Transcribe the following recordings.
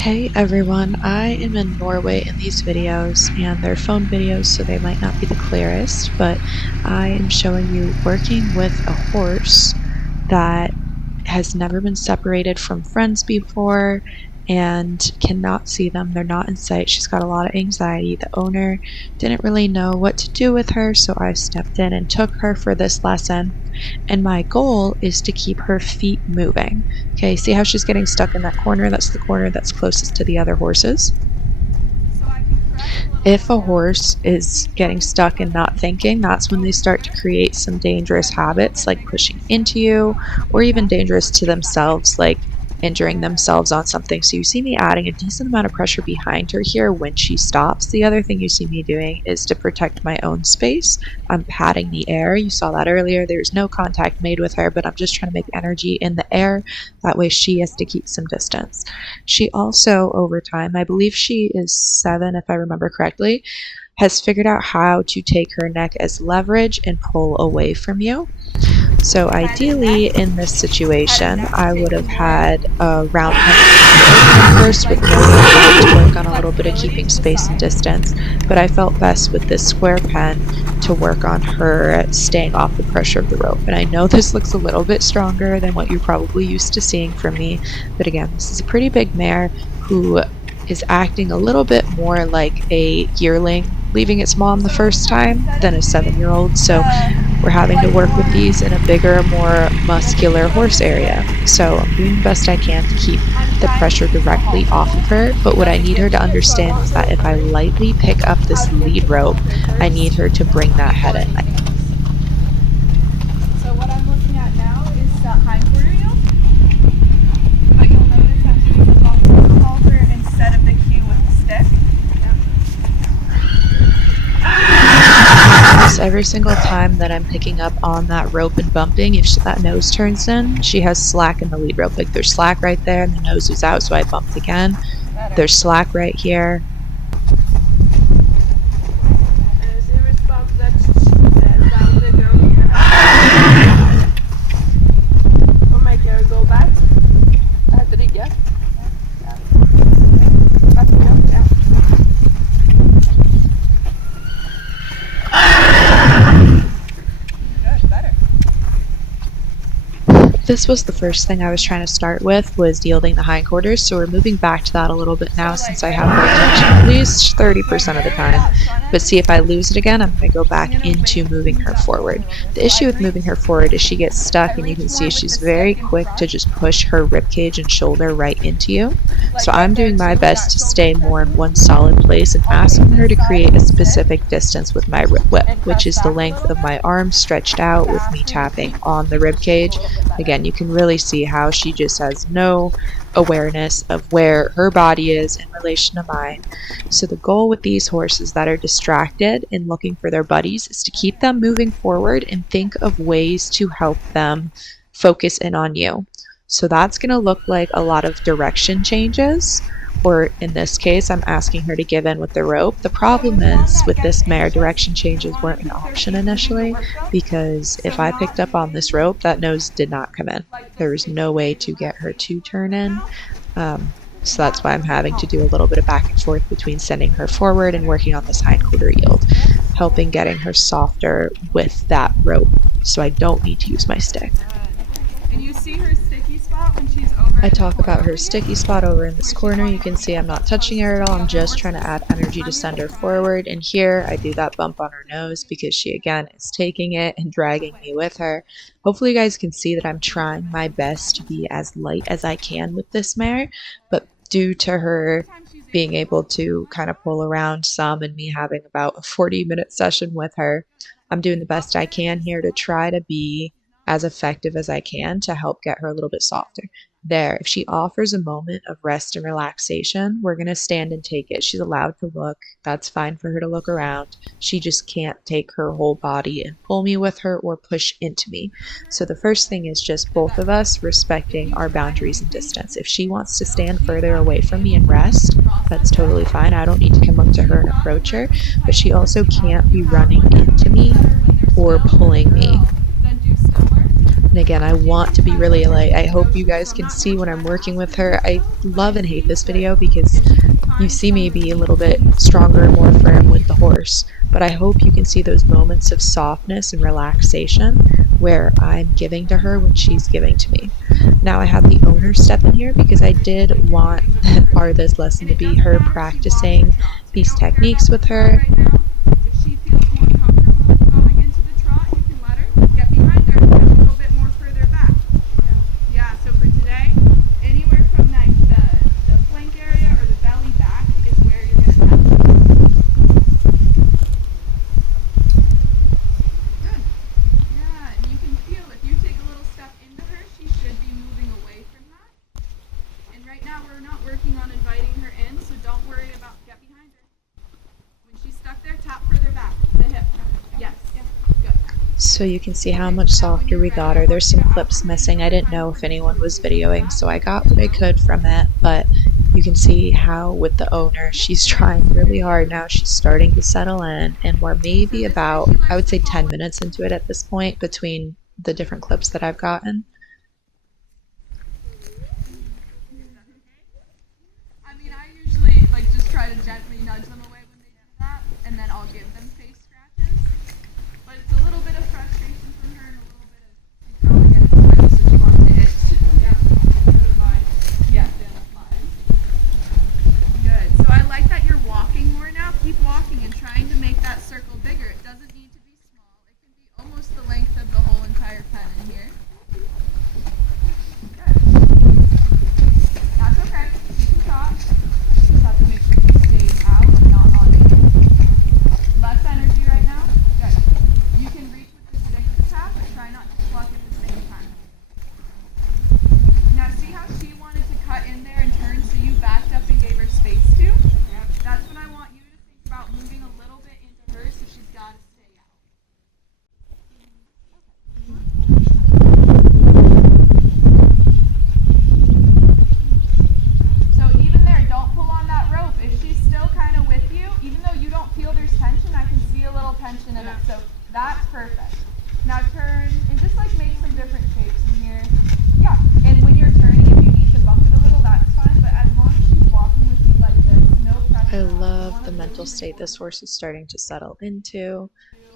Hey everyone, I am in Norway in these videos and they're phone videos so they might not be the clearest, but I am showing you working with a horse that has never been separated from friends before and cannot see them. They're not in sight. She's got a lot of anxiety. The owner didn't really know what to do with her, so I stepped in and took her for this lesson. And my goal is to keep her feet moving. Okay, see how she's getting stuck in that corner? That's the corner that's closest to the other horses. If a horse is getting stuck and not thinking, that's when they start to create some dangerous habits like pushing into you, or even dangerous to themselves like injuring themselves on something. So you see me adding a decent amount of pressure behind her here when she stops. The other thing you see me doing is to protect my own space. I'm patting the air. You saw that earlier. There's no contact made with her, but I'm just trying to make energy in the air. That way she has to keep some distance. She also, over time, I believe she is 7 if I remember correctly, has figured out how to take her neck as leverage and pull away from you. So ideally in this situation, I would have had a round pen first with no rope to work on a little bit of keeping space and distance, but I felt best with this square pen to work on her staying off the pressure of the rope. And I know this looks a little bit stronger than what you're probably used to seeing from me, but again, this is a pretty big mare who is acting a little bit more like a yearling leaving its mom the first time than a 7-year-old. So we're having to work with these in a bigger, more muscular horse area. So I'm doing the best I can to keep the pressure directly off of her, but what I need her to understand is that if I lightly pick up this lead rope, I need her to bring that head in. So what I'm looking at now is the hindquarter heel, but you'll notice I'm doing the halter instead of the cue with the stick. Every single time that I'm picking up on that rope and bumping, if that nose turns in, she has slack in the lead rope. Like there's slack right there and the nose is out, so I bumped again. There's slack right here. This was the first thing I was trying to start with, was yielding the hindquarters, so we're moving back to that a little bit now since I have her attention at least 30% of the time. But see, if I lose it again, I'm going to go back into moving her forward. The issue with moving her forward is she gets stuck, and you can see she's very quick to just push her ribcage and shoulder right into you. So I'm doing my best to stay more in one solid place and asking her to create a specific distance with my whip, which is the length of my arm stretched out with me tapping on the ribcage. Again, you can really see how she just has no awareness of where her body is in relation to mine. So the goal with these horses that are distracted and looking for their buddies is to keep them moving forward and think of ways to help them focus in on you. So that's going to look like a lot of direction changes, or in this case, I'm asking her to give in with the rope. The problem is with this mare, direction changes weren't an option initially, because if I picked up on this rope, that nose did not come in. There was no way to get her to turn in. So that's why I'm having to do a little bit of back and forth between sending her forward and working on this hindquarter yield, helping getting her softer with that rope so I don't need to use my stick. And you see her sticky spot when she's over. I talk about her sticky spot over in this corner. You can see I'm not touching her at all. I'm just trying to add energy to send her forward. And here I do that bump on her nose because she again is taking it and dragging me with her. Hopefully you guys can see that I'm trying my best to be as light as I can with this mare, but due to her being able to kind of pull around some and me having about a 40-minute session with her, I'm doing the best I can here to try to be as effective as I can to help get her a little bit softer. There, if she offers a moment of rest and relaxation, we're going to stand and take it. She's allowed to look. That's fine for her to look around. She just can't take her whole body and pull me with her or push into me. So the first thing is just both of us respecting our boundaries and distance. If she wants to stand further away from me and rest, that's totally fine. I don't need to come up to her and approach her, but she also can't be running into me or pulling me. And again, I want to be really light. I hope So you guys I'm can not gonna see when try I'm to working ask with her to do her. I so, but love I and hate see this that video because if you can you find see some me be a little relief bit in stronger and more firm with the horse, but I hope you can see those moments of softness and relaxation where I'm giving to her when she's giving to me. Now I had the owner step in here because I did want part of this lesson and to it be doesn't her matter if she walks or practicing trots. We these don't care about techniques the with trot her. right now. If she feels more comfortable going into the trot, you can let her get behind her and get a little bit more further back. Yeah, so for today, anywhere from the flank area or the belly back is where you're going to have. Good. Yeah, and you can feel if you take a little step into her, she should be moving away from that. And right now we're not working on inviting her in, so don't worry about get behind her. When she's stuck there, tap further back. The hip. Yes. Good. So you can see how Okay, much so now when softer you're we ready, got I her. want There's you some to ask clips her to missing. use I her didn't know if hindquarters. anyone So was take your videoing, mat, so I put got your what I rope, could from it, but you can see how with the owner, she's trying really hard now. She's starting to settle in, and we're so maybe this way about, she I likes would to say, fall 10 with. minutes into it at this point between the different clips that I've gotten. I mean, I usually like just try to gently nudge them away when they do that, and then I'll give them face scratches. But it's a little bit of frustration from her and a little bit of she's probably getting sweaty, so she wants to itch. Yeah. So do I. Yes. Yeah, that's fine. Good. So I like that you're walking more now. Keep walking and trying to make that circle bigger. It doesn't need to be small. It can be almost the length of the whole entire pen in here. Good. That's okay. You can talk. Just have to make sure you stay out and not on me. Less energy right now. Good. You can reach with the stick to tap, but try not to pluck at the same time. Now see how she wanted to cut in there and turn, so you backed up and gave her space to? Yep. That's what I want you to think about, moving a little bit into her so she's got to stay out. So even there, don't pull on that rope. If she's still kind of with you, even though you don't feel there's tension, I can see a little tension in it. So that's perfect. Now turn and just like make some different shapes in here. Yeah, and when you're turning, if you need to bump it a little, that's fine. But as long as she's walking with you like this, no I pressure on her. You love want the to mental really state this reinforce. horse is starting to settle into.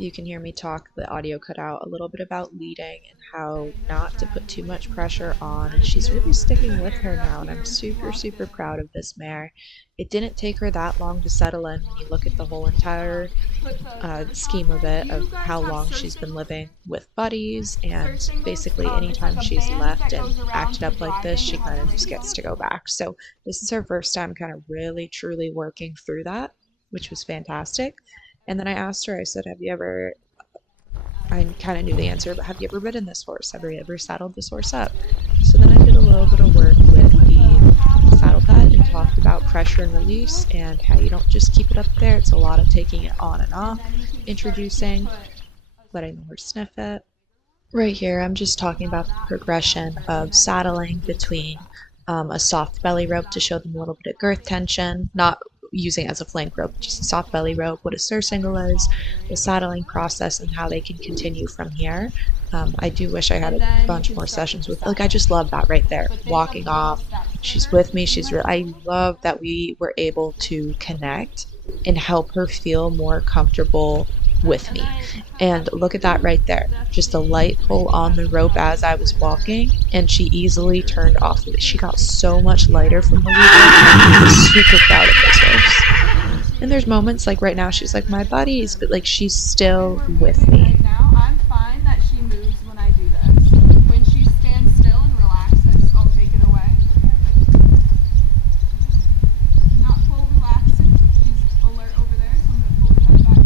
You can hear me talk, the audio cut out a little bit about leading and how not to put too much pressure on, and she's really sticking with her now, and I'm super, super proud of this mare. It didn't take her that long to settle in when you look at the whole entire Put the girth on scheme of her. Do it, of you guys how have long surf she's been singles? living with buddies, Surf and singles. basically It's like anytime a she's band left that and goes around acted for up like this, driving. It she has kind of just rings gets on to it. go back. So this is her first time kind of really truly working through that, which was fantastic. And then I asked her, I said, have you ever, I kind of knew the answer, but have you ever ridden this horse? Have you ever saddled this horse up? So then I did a little bit of work with the saddle pad and talked about pressure and release and how you don't just keep it up there. It's a lot of taking it on and And off, then you can start to introducing, put letting the horse sniff it. Right here, I'm just talking about the progression of saddling between a soft belly rope to show them a little bit of girth tension, not using it as a flank rope, just a soft belly rope, what a surcingle is, the saddling process, and how they can continue from here. I do wish I had and a then you bunch can more start sessions to with, like, settle I just in. love that right there, But think of walking little off. steps for She's her. with me. And like I love that we were able to connect and help her feel more comfortable with and me. then And look at that right there. Just a light pull on the rope as I was walking, and she easily turned off the leash. She got so much lighter from the leader. I'm super proud of this horse. And there's moments like right now, she's like my buddies, but like she's and still we're with moving me. right now. I'm fine that she moves when I do this. When she stands still and relaxes, I'll take it away. Not full relaxing. She's alert over there, so I'm gonna pull her head back.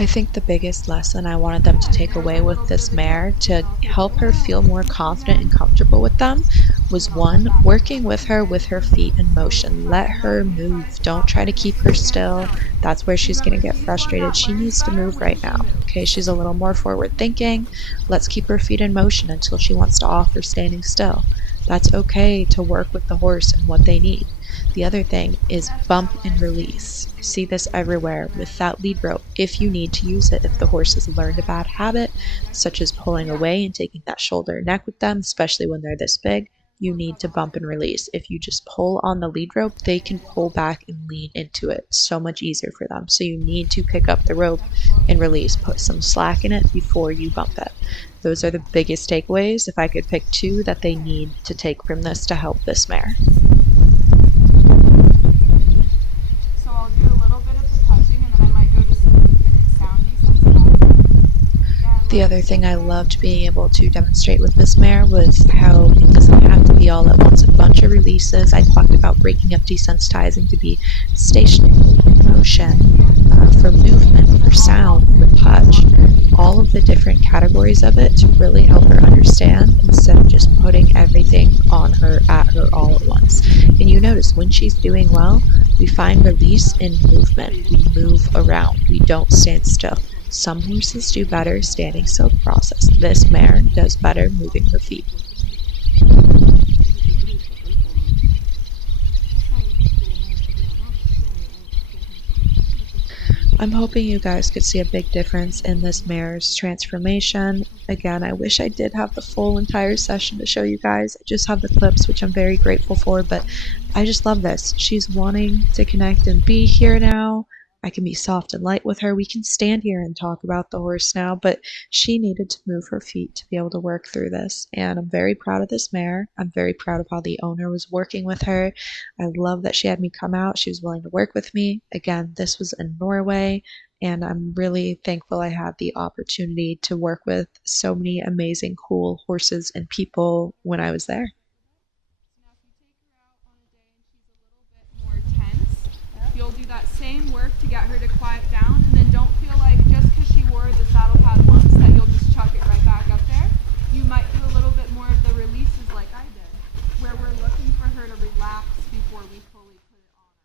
I think the biggest lesson I wanted them to Good. take There's a away with little bit this of a dip, mare and to I'll take it help her away. feel more confident and Again, comfortable with them was, and I'll come one, back up working with with you. her with her feet in So motion. try. Let I'm not her gonna try to move. Don't stop try her to and make keep her her stand still. still. That's where she's going Remember, to get she's one frustrated. that She learns needs to better move when right she now. Okay, moves. she's a little more forward thinking. Let's keep her feet in motion until she wants to offer standing still. That's okay to work with the horse and what they need. The other thing is That's bump what and I was saying release. You see this too. everywhere with that lead rope if you need to use it. If the horse has learned a bad habit, such as pulling Yeah. away and taking that shoulder and neck with them, especially when they're this big, you need to bump and release. If you just pull on the lead rope, they can pull back and lean into it. So much easier for them. So you need to pick up the rope and release. Put some slack in it before you bump it. Those are the biggest takeaways. If I could pick two that they need to take from this to help this mare. So I'll do a little bit of the touching and then I might go to some movement and sound desensitizing. Yeah, I The love other it so thing I far. loved being able to demonstrate with this mare was how it doesn't have to be all at once. A bunch of releases. I talked about breaking up desensitizing to be stationary, in motion, for movement, for sound, for touch, all of the different categories of it to really help her understand instead of just putting everything on her at her all at once. And you notice when she's doing well, we find release in movement. We move around. We don't stand still. Some horses do better standing still to process. This mare does better moving her feet. I'm hoping you guys could see a big difference in this mare's transformation. Again, I wish I did have the full entire session to show you guys. I just have the clips, which I'm very grateful for, but I just love this. She's wanting to connect and be here now. I can be soft and light with her. We can stand here and talk about the horse now, but she needed to move her feet to be able to work through this. And I'm very proud of this mare. I'm very proud of how the owner was working with her. I love that she had me come out. She was willing to work with me. Again, this was in Norway, and I'm really thankful I had the opportunity to work with so many amazing, cool horses and people when I was there. Now, if you take her out on a day and she's a little bit more tense, you'll do that same work to get her to quiet down, and then don't feel like just because she wore the saddle pad once that you'll just chuck it right back up there. You might do a little bit more of the releases like I did, where we're looking for her to